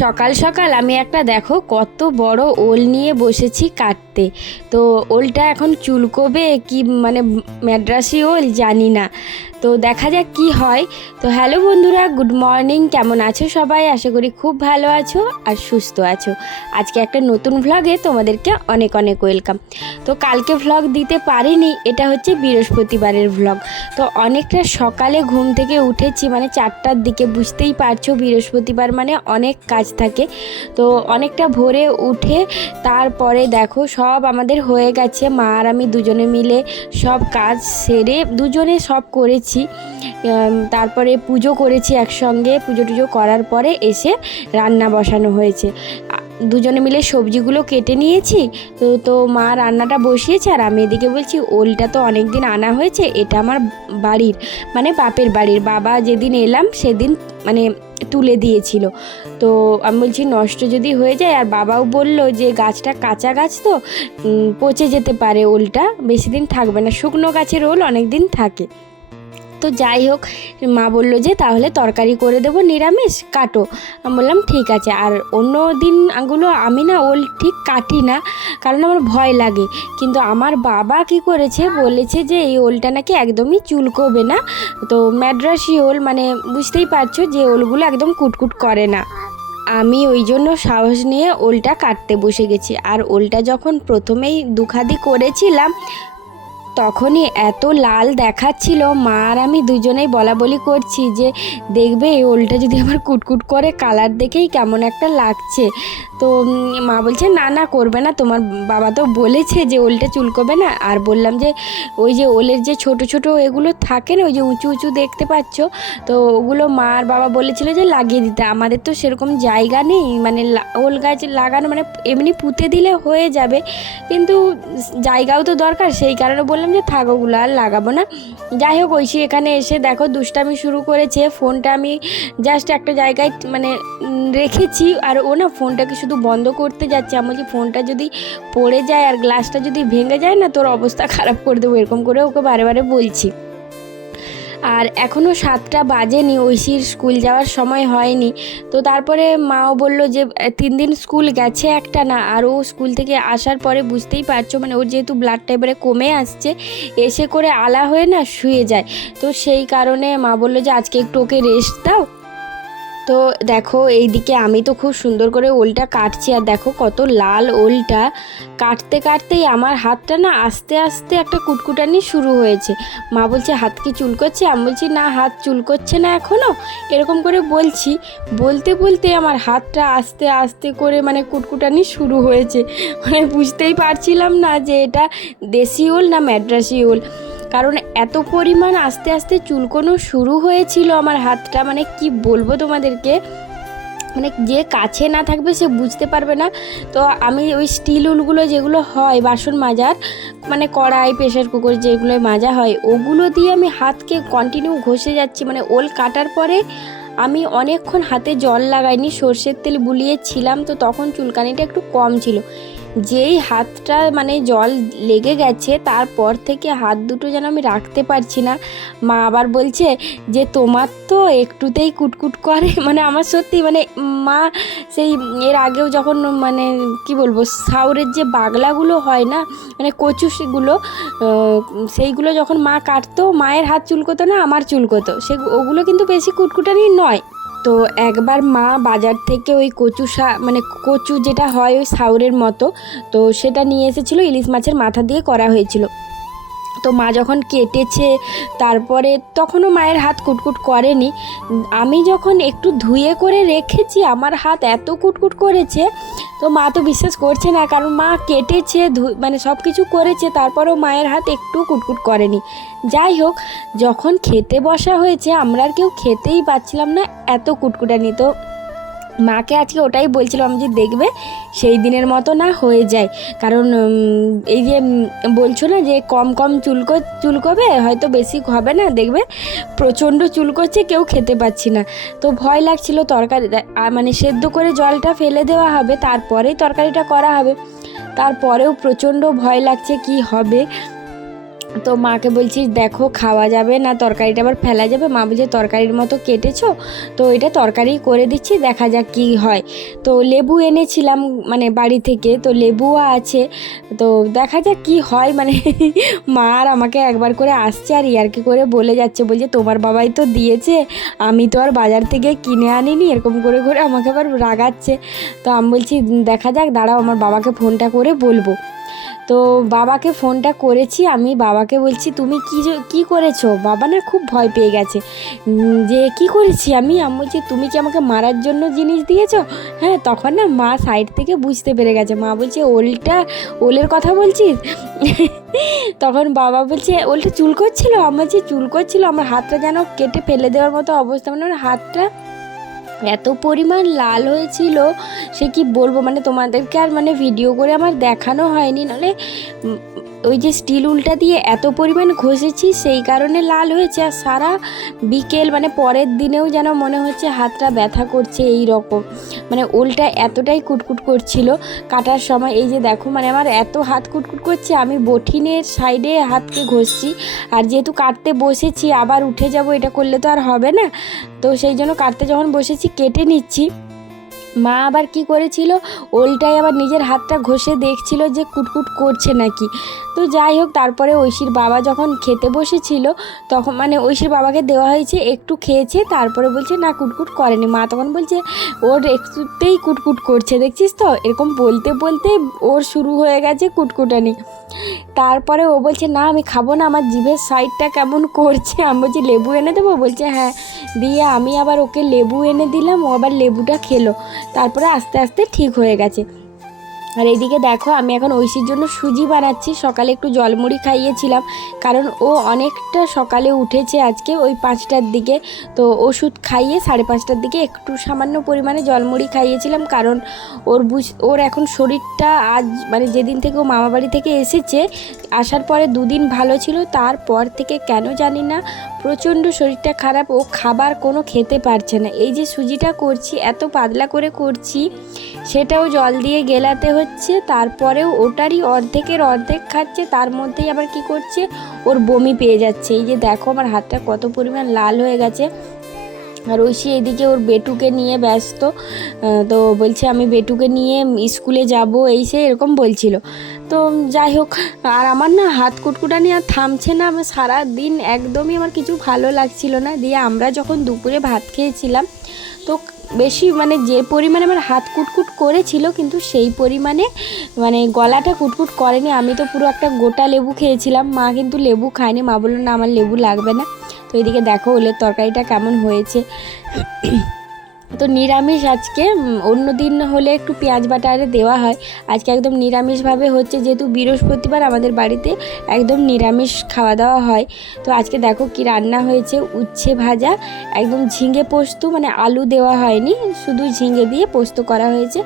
সকাল সকাল আমি একটা দেখো কত বড় ওল নিয়ে বসেছি কাটতে। তো ওলটা এখন চুলকোবে কি মানে ম্যাড্রাসি ওল জানি না, তো দেখা যাক কি হয়। তো হ্যালো বন্ধুরা, গুড মর্নিং, কেমন আছো সবাই? আশা করি খুব ভালো আছো আর সুস্থ আছো। আজকে একটা নতুন ভ্লগে তোমাদেরকে অনেক অনেক ওয়েলকাম। তো কালকে ভ্লগ দিতে পারিনি, এটা হচ্ছে বৃহস্পতিবারের ভ্লগ। তো অনেকটা সকালে ঘুম থেকে উঠেছি, মানে 4টার দিকে, বুঝতেই পারছো বৃহস্পতিবার মানে অনেক কাজ থাকে। তো অনেকটা ভোরে উঠে তারপরে দেখো সব আমাদের হয়ে গেছে, মা আর আমি দুজনে মিলে সব কাজ সেরে দুজনে সব করেছি। তারপরে পুজো করেছি একসঙ্গে, পুজো টুজো করার পরে এসে রান্না বসানো হয়েছে। দুজনে মিলে সবজিগুলো কেটে নিয়েছি। তো মা রান্নাটা বসিয়েছে আর আমি এদিকে বলছি ওলটা তো অনেক দিন আনা হয়েছে, এটা আমার বাড়ির মানে বাপের বাড়ির, বাবা যেদিন এলাম সেদিন মানে তুলে দিয়েছিল। তো আমি বলছি নষ্ট যদি হয়ে যায়, আর বাবাও বলল যে গাছটা কাঁচা গাছ তো পচে যেতে পারে, ওলটা বেশি দিন থাকবে না, শুকনো গাছের ওল অনেক দিন থাকে। তো যাই হোক, মা বলল যে তাহলে তরকারি করে দেবো, নিরামিষ কাটো। আমি বললাম ঠিক আছে। আর অন্য দিনগুলো আমি না ওল ঠিক কাটি না, কারণ আমার ভয় লাগে। কিন্তু আমার বাবা কি করেছে, বলেছে যে এই ওলটা নাকি একদমই চুলকোবে না। তো ম্যাড্রাসি ওল মানে বুঝতেই পারছো যে ওলগুলো একদম কুটকুট করে না। আমি ওই জন্য সাহস নিয়ে ওলটা কাটতে বসে গেছি। আর ওলটা যখন প্রথমেই দুখাদি করেছিলাম তখনই এত লাল দেখাচ্ছিল, মা আর আমি দুজনেই বলা বলি করছি যে দেখবে এই ওলটা যদি আমার কুটকুট করে, কালার দেখেই কেমন একটা লাগছে। তো মা বলছে না না করবে না, তোমার বাবা তো বলেছে যে ওলটা চুলকোবে না। আর বললাম যে ওই যে ওলের যে ছোট ছোট এগুলো থাকে না, ওই যে উঁচু উঁচু দেখতে পাচ্ছ, তো ওগুলো মা আর বাবা বলেছিল যে লাগিয়ে দিতে। আমাদের তো সেরকম জায়গা নেই, মানে ওল গাছ লাগানো মানে এমনি পুঁতে দিলে হয়ে যাবে, কিন্তু জায়গাও তো দরকার, সেই কারণে বললাম যে থাক ওগুলো আর লাগাবো না। যাই হোক, ঐশী এখানে এসে দেখো দুষ্টামি শুরু করেছে। ফোনটা আমি জাস্ট একটা জায়গায় মানে রেখেছি, আর ও না ফোনটাকে শুধু বন্ধ করতে যাচ্ছে। আমি বলছি ফোনটা যদি পড়ে যায় আর গ্লাসটা যদি ভেঙে যায় না, তোর অবস্থা খারাপ করে দেবো, এরকম করে ওকে বারে বারে বলছি। আর এখনও 7টা বাজেনি, ঐশীর স্কুল যাওয়ার সময় হয়নি। তো তারপরে মাও বলল যে 3 দিন স্কুল গেছে একটা না, আর ও স্কুল থেকে আসার পরে বুঝতেই পারছো মানে ওর যেহেতু ব্লাডটা এবারে কমে আসছে, এসে করে আলা হয়ে না শুয়ে যায়। তো সেই কারণে মা বলল যে আজকে একটু ওকে রেস্ট দাও। তো দেখো এইদিকে আমি তো খুব সুন্দর করে ওলটা কাটছি, আর দেখো কত লাল ওলটা। কাটতে কাটতেই আমার হাতটা না আস্তে আস্তে একটা কুটকুটানি শুরু হয়েছে। মা বলছে হাত কি চুলকোচ্ছে? আমি বলছি না, হাত চুলকোচ্ছে না এখনও, এরকম করে বলছি। বলতে বলতে আমার হাতটা আস্তে আস্তে করে মানে কুটকুটানি শুরু হয়েছে। মানে বুঝতেই পারছিলাম না যে এটা দেশি ওল না ম্যাড্রাসি ওল, কারণ এত পরিমাণ আস্তে আস্তে চুলকোনো শুরু হয়েছিল আমার হাতটা, মানে কি বলবো তোমাদেরকে, মানে যে কাছে না থাকবে সে বুঝতে পারবে না। তো আমি ওই স্টিল উলগুলো যেগুলো হয় বাসন মাজার, মানে কড়াই প্রেসার কুকার যেগুলো মাজা হয়, ওগুলো দিয়ে আমি হাতকে কন্টিনিউ ঘষে যাচ্ছি। মানে ওল কাটার পরে আমি অনেকক্ষণ হাতে জল লাগাইনি, সর্ষের তেল বুলিয়েছিলাম, তো তখন চুলকানিটা একটু কম ছিল। যেই হাতটা মানে জল লেগে গেছে তারপর থেকে হাত দুটো যেন আমি রাখতে পারছি না। মা আবার বলছে যে তোমার তো একটুতেই কুটকুট করে। মানে আমার সত্যি মানে মা সেই এর আগেও যখন মানে কি বলবো সাউরের যে বাগলাগুলো হয় না, মানে কচু সেগুলো সেইগুলো যখন মা কাটতো, মায়ের হাত চুলকোতো না আমার চুলকোতো, ওগুলো কিন্তু বেশি কুটকুটানি নয়। তো একবার মা বাজার থেকে ওই মানে কচু যেটা হয় ওই সাউরের মতো, তো সেটা নিয়ে এসেছিলো, ইলিশ মাছের মাথা দিয়ে করা হয়েছিল। তো মা যখন কেটেছে তারপরে তখনও মায়ের হাত কুটকুট করেনি। আমি যখন একটু ধুয়ে করে রেখেছি আমার হাত এত কুটকুট করেছে। তো মা তো বিশ্বাস করছে না, কারণ মা কেটেছে মানে সব কিছু করেছে, তারপরেও মায়ের হাত একটু কুটকুট করেনি। যাই হোক, যখন খেতে বসা হয়েছে আমরা আর কেউ খেতেই পাচ্ছিলাম না, এত কুটকুটানি। তো মাকে আজকে ওটাই বলছিলাম যে দেখবে সেই দিনের মতো না হয়ে যায়, কারণ এই যে বলছো না যে কম কম চুলকোবে, হয়তো বেশি হবে না, দেখবে প্রচণ্ড চুলকোচ্ছে, কেউ খেতে পাচ্ছি না। তো ভয় লাগছিল, তরকারি মানে সেদ্ধ করে জলটা ফেলে দেওয়া হবে, তারপরেই তরকারিটা করা হবে, তারপরেও প্রচণ্ড ভয় লাগছে কি হবে। তো মাকে বলছি দেখো খাওয়া যাবে না, তরকারিটা আবার ফেলা যাবে। মা বলছে তরকারির মতো কেটেছো, তো এটা তরকারি করে দিচ্ছি, দেখা যাক কী হয়। তো লেবু এনেছিলাম মানে বাড়ি থেকে, তো লেবুও আছে, তো দেখা যাক কী হয়। মানে মা আর আমাকে একবার করে আসছে আর ইয়ার্কি করে বলে যাচ্ছে, বলছে তোমার বাবাই তো দিয়েছে, আমি তো আর বাজার থেকে কিনে আনিনি, এরকম করে করে আমাকে আবার রাগাচ্ছে। তো আমি বলছি দেখা যাক, দাঁড়াও আমার বাবাকে ফোনটা করে বলবো। তো বাবাকে ফোনটা করেছি, আমি বাবাকে বলছি তুমি কি করেছো। বাবা না খুব ভয় পেয়ে গেছে, যে কি করেছি আমি বলছি তুমি কি আমাকে মারার জন্য জিনিস দিয়েছো। হ্যাঁ, তখন না মা সাইড থেকে বুঝতে পেরে গেছে, মা বলছে ওলের কথা বলছিস। তখন বাবা বলছে ওলটা চুল করছিল, আমার যে চুল করছিল, আমার হাতটা যেন কেটে ফেলে দেওয়ার মতো অবস্থা, মানে আমার হাতটা এত পরিমাণ লাল হয়েছিল সে কি বলবো। মানে তোমাদেরকে আর মানে ভিডিও করে আমার দেখানো হয়নি, নাহলে ওই যে স্টিল উলটা দিয়ে এত পরিমাণ ঘষেছি সেই কারণে লাল হয়েছে। আর সারা বিকেল মানে পরের দিনেও যেন মনে হচ্ছে হাতটা ব্যথা করছে, এই রকম মানে উলটা এতটাই কুটকুট করছিল কাটার সময়। এই যে দেখো মানে আমার এত হাত কুটকুট করছে, আমি বঠিনের সাইডে হাতকে ঘষছি, আর যেহেতু কাটতে বসেছি আবার উঠে যাব, এটা করলে তো আর হবে না। তো সেই জন্য কাটতে যখন বসেছি কেটে নিচ্ছি। মা আবার কি করেছিল, ওলটাই আবার নিজের হাতটা ঘষে দেখছিল যে কুটকুট করছে নাকি। তো যাই হোক, তারপরে ঐশীর বাবা যখন খেতে বসেছিল তখন মানে ঐশীর বাবাকে দেওয়া হয়েছে, একটু খেয়েছে, তারপরে বলছে না কুটকুট করেনি। মা তখন বলছে ওর একটুতেই কুটকুট করছে, দেখছিস তো, এরকম বলতে বলতে ওর শুরু হয়ে গেছে কুটকুটানি। তারপরে ও বলছে না আমি খাবো না, আমার জিভের সাইডটা কেমন করছে। আমি বলছি লেবু এনে দেবো, বলছে হ্যাঁ। দিয়ে আমি আবার ওকে লেবু এনে দিলাম, ও আবার লেবুটা খেলো, তারপরে আস্তে আস্তে ঠিক হয়ে গেছে। আর এইদিকে দেখো আমি এখন ঐশীর জন্য সুজি বানাচ্ছি। সকালে একটু জলমুড়ি খাইয়েছিলাম, কারণ ও অনেকটা সকালে উঠেছে আজকে, ওই 5টার দিকে। তো ওষুধ খাইয়ে 5:30টার দিকে একটু সামান্য পরিমাণে জলমুড়ি খাইয়েছিলাম, কারণ ওর এখন শরীরটা আজ মানে যেদিন থেকে ও মামাবাড়ি থেকে এসেছে, আসার পরে 2 দিন ভালো ছিল, তারপর থেকে কেন জানি না প্রচণ্ড শরীরটা খারাপ, ও খাবার কোনো খেতে পারছে না। এই যে সুজিটা করছি এত পাতলা করে করছি, সেটাও জল দিয়ে গেলাতে হচ্ছে, তারপরেও ওটারই অর্ধেকের অর্ধেক খাচ্ছে, তার মধ্যেই আবার কি করছে ওর বমি পেয়ে যাচ্ছে। এই যে দেখো আমার হাতটা কত পরিমাণ লাল হয়ে গেছে। আর ঐশী এদিকে ওর বেটুকে নিয়ে ব্যস্ত, তো বলছে আমি বেটুকে নিয়ে স্কুলে যাব, এই সে এরকম বলছিল। তো যাই হোক, আর আমার না হাত কুটকুটানি আর থামছে না, আমার সারা দিন একদমই আমার কিছু ভালো লাগছিল না। দিয়ে আমরা যখন দুপুরে ভাত খেয়েছিলাম, তো বেশি মানে যে পরিমাণে আমার হাত কুটকুট করেছিল, কিন্তু সেই পরিমাণে মানে গলাটা কুটকুট করেনি। আমি তো পুরো একটা গোটা লেবু খেয়েছিলাম, মা কিন্তু লেবু খায়নি, মা বললো না আমার লেবু লাগবে না। তো এদিকে দেখো ওলের তরকারিটা কেমন হয়েছে। তো নিরামিষ আজকে, অন্য দিন হলে একটু পেঁয়াজ বাটা আরে দেওয়া হয়, আজকে একদম নিরামিষভাবে হচ্ছে, যেহেতু বৃহস্পতিবার আমাদের বাড়িতে একদম নিরামিষ খাওয়া দাওয়া হয়। তো আজকে দেখো কি রান্না হয়েছে, উচ্ছে ভাজা, একদম ঝিঙে পোস্ত, মানে আলু দেওয়া হয়নি, শুধু ঝিঙে দিয়ে পোস্ত করা হয়েছে,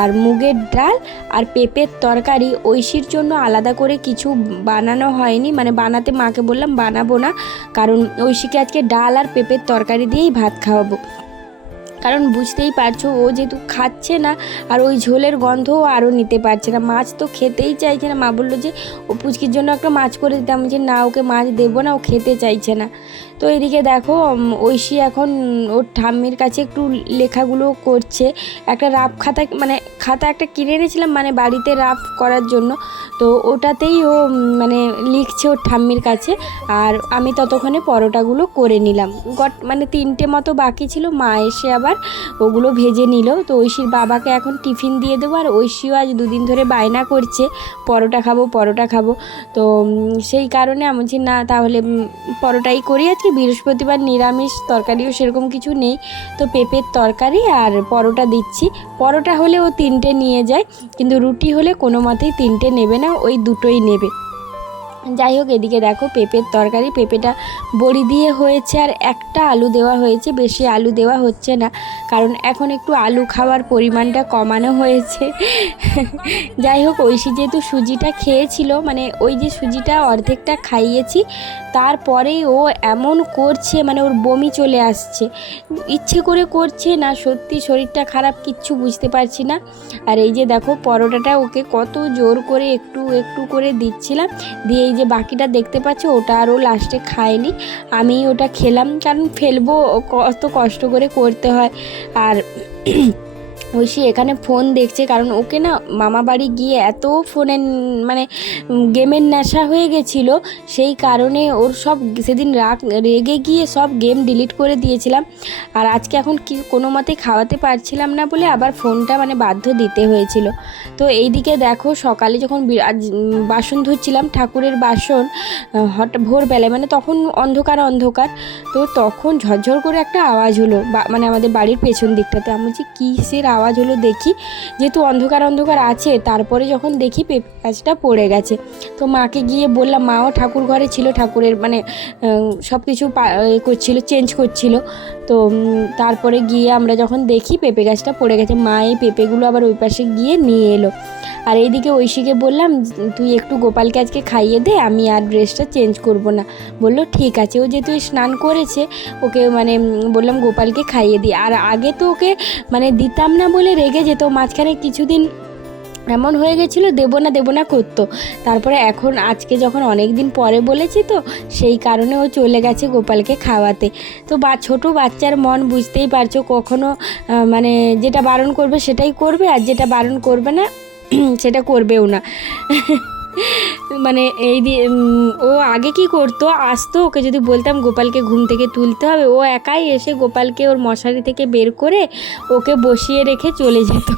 আর মুগের ডাল আর পেঁপের তরকারি। ঐশীর জন্য আলাদা করে কিছু বানানো হয়নি, মানে বানাতে মাকে বললাম বানাবো না, কারণ ঐশীকে আজকে ডাল আর পেঁপের তরকারি দিয়েই ভাত খাওয়াবো। কারণ বুঝতেই পারছো ও যেহেতু খাচ্ছে না, আর ওই ঝোলের গন্ধও আরও নিতে পারছে না, মাছ তো খেতেই চাইছে না। মা বললো যে ও পুচকির জন্য একটা মাছ করে দিতাম, যে না ওকে মাছ দেবো না, ও খেতে চাইছে না। তো এদিকে দেখো ঐশী এখন ওর ঠাম্মির কাছে একটু লেখাগুলো করছে, একটা রাফ খাতা, মানে খাতা একটা কিনে এনেছিলাম মানে বাড়িতে রাফ করার জন্য, তো ওটাতেই ও মানে লিখছে ওর ঠাম্মির কাছে। আর আমি ততক্ষণে পরোটাগুলো করে নিলাম, মানে 3টে মতো বাকি ছিল, মা এসে আবার ওগুলো ভেজে নিল। তো ঐশীর বাবাকে এখন টিফিন দিয়ে দেবো, আর ঐশীও আজ 2 দিন ধরে বায়না করছে পরোটা খাবো পরোটা খাবো। তো সেই কারণে আমি বলছি না তাহলে পরোটাই করি, আজকে বৃহস্পতিবার নিরামিষ, তরকারিও সেরকম কিছু নেই, তো পেঁপের তরকারি আর পরোটা দিচ্ছি। পরোটা হলে ও 3টে নিয়ে যায়, কিন্তু রুটি হলে কোনো মতেই 3টে নেবে না, ওই 2টোই নেবে। যাই হোক, এদিকে দেখো পেঁপের তরকারি, পেঁপেটা বড়ি দিয়ে হয়েছে, আর একটা আলু দেওয়া হয়েছে, বেশি আলু দেওয়া হচ্ছে না, কারণ এখন একটু আলু খাওয়ার পরিমাণটা কমানো হয়েছে। যাই হোক, ঐশী যেহেতু সুজিটা খেয়েছিল, মানে ওই যে সুজিটা অর্ধেকটা খাইয়েছি, তারপরেই ও এমন করছে, মানে ওর বমি চলে আসছে, ইচ্ছে করে করছে না সত্যি শরীরটা খারাপ, কিচ্ছু বুঝতে পারছি না। আর এই যে দেখো পরোটাটা ওকে কত জোর করে একটু একটু করে দিচ্ছিলাম, দিয়ে এই যে বাকিটা দেখতে পাচ্ছ ওটা আরও লাস্টে খায়নি, আমি ওটা খেলাম, কারণ ফেলবো কত কষ্ট করে করতে হয়। আর ঐশী এখানে ফোন দেখছে, কারণ ওকে না মামা বাড়ি গিয়ে এত ফোনের মানে গেমের নেশা হয়ে গেছিলো, সেই কারণে ওর সব সেদিন রেগে গিয়ে সব গেম ডিলিট করে দিয়েছিলাম। আর আজকে এখন কি কোনো মতে খাওয়াতে পারছিলাম না বলে আবার ফোনটা মানে বাধ্য দিতে হয়েছিল। তো এইদিকে দেখো সকালে যখন বাসন ধুচ্ছিলাম, ঠাকুরের বাসন, হঠাৎ ভোরবেলায় মানে তখন অন্ধকার অন্ধকার, তো তখন ঝরঝর করে একটা আওয়াজ হলো, মানে আমাদের বাড়ির পেছন দিকটাতে। আমি বলছি কিসের আওয়াজ হলো দেখি, যেহেতু অন্ধকার অন্ধকার আছে। তারপরে যখন দেখি পেঁপে গাছটা পড়ে গেছে, তো মাকে গিয়ে বললাম, মাও ঠাকুর ঘরে ছিল, ঠাকুরের মানে সব কিছু করছিল, চেঞ্জ করছিল। তো তারপরে গিয়ে আমরা যখন দেখি পেঁপে গাছটা পড়ে গেছে, মা এই পেঁপেগুলো আবার ওই পাশে গিয়ে নিয়ে এলো। আর এইদিকে ঐশীকে বললাম, তুই একটু গোপালকে আজকে খাইয়ে দে, আমি আর ড্রেসটা চেঞ্জ করব না। বললো ঠিক আছে। ও যেহেতু স্নান করেছে, ওকে মানে বললাম গোপালকে খাইয়ে দিই। আর আগে তো ওকে মানে দিতাম না বলে রেগে যেত, মাঝখানে কিছুদিন এমন হয়ে গেছিলো দেবো না করতো। তারপরে এখন আজকে যখন অনেক দিন পরে বলেছি, তো সেই কারণে ও চলে গেছে গোপালকে খাওয়াতে। তো ছোটো বাচ্চার মন বুঝতেই পারছো, কখনো মানে যেটা বারণ করবে সেটাই করবে, আর যেটা বারণ করবে না সেটা করবেও না। মানে এই দিয়ে ও আগে কি করতো, আসতো, ওকে যদি বলতাম গোপালকে ঘুম থেকে তুলতে হবে, ও একাই এসে গোপালকে ওর মশারি থেকে বের করে ওকে বসিয়ে রেখে চলে যেত।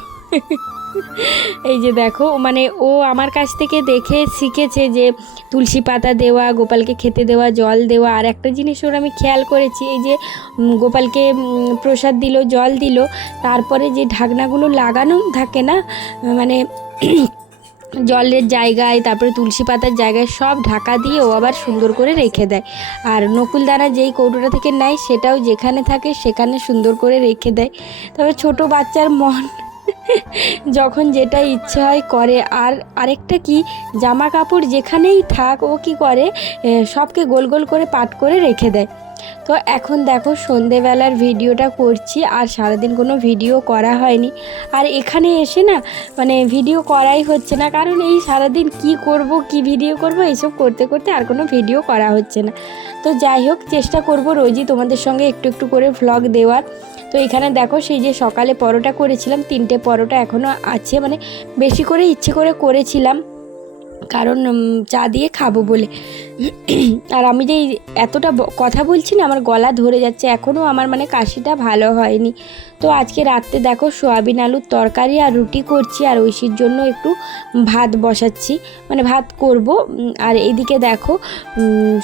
এই যে দেখো, মানে ও আমার কাছ থেকে দেখে শিখেছে যে তুলসী পাতা দেওয়া, গোপালকে খেতে দেওয়া, জল দেওয়া। আর একটা জিনিস ওর আমি খেয়াল করেছি, এই যে গোপালকে প্রসাদ দিল, জল দিল, তারপরে যে ঢাকনাগুলো লাগানো থাকে না, মানে জলের জায়গায়, তারপরে তুলসী পাতার জায়গায় সব ঢাকা দিয়ে ও আবার সুন্দর করে রেখে দেয়। আর নকুলদানা যেই কৌটোটা থেকে নেয় সেটাও যেখানে থাকে সেখানে সুন্দর করে রেখে দেয়। তবে ছোটো বাচ্চার মন যখন যেটা ইচ্ছে হয় করে। আর আরেকটা কি, জামা কাপড় যেখানেই থাক ও কি করে, সবকে গোল গোল করে পাট করে রেখে দেয়। তো এখন দেখো সন্ধেবেলার ভিডিওটা করছি, আর সারাদিন কোনো ভিডিও করা হয়নি। আর এখানে এসে না মানে ভিডিও করাই হচ্ছে না, কারণ এই সারাদিন কি করব, কি ভিডিও করব, এইসব করতে করতে আর কোনো ভিডিও করা হচ্ছে না। তো যাই হোক, চেষ্টা করব রোজই তোমাদের সঙ্গে একটু একটু করে ভ্লগ দেওয়ার। তো এখানে দেখো সেই যে সকালে পরোটা করেছিলাম, 3টে পরোটা এখনও আছে, মানে বেশি করে ইচ্ছে করে করেছিলাম, কারণ চা দিয়ে খাবো বলে। আর আমি যে এতটা কথা বলছি না, আমার গলা ধরে যাচ্ছে, এখনও আমার মানে কাশিটা ভালো হয়নি। তো আজকে রাত্রে দেখো সোয়াবিন আলুর তরকারি আর রুটি করছি, আর ঐশীর জন্য একটু ভাত বসাচ্ছি, মানে ভাত করব। আর এইদিকে দেখো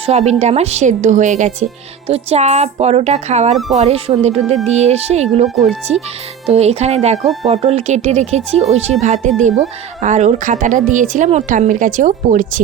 সোয়াবিনটা আমার সেদ্ধ হয়ে গেছে। তো চা পরোটা খাওয়ার পরে সন্ধে টন্ধে দিয়ে এসে এগুলো করছি। তো এখানে দেখো পটল কেটে রেখেছি, ঐশীর ভাতে দেব। আর ওর খাতাটা দিয়েছিলাম, ওর ঠাম্মির কাছেও পড়ছে।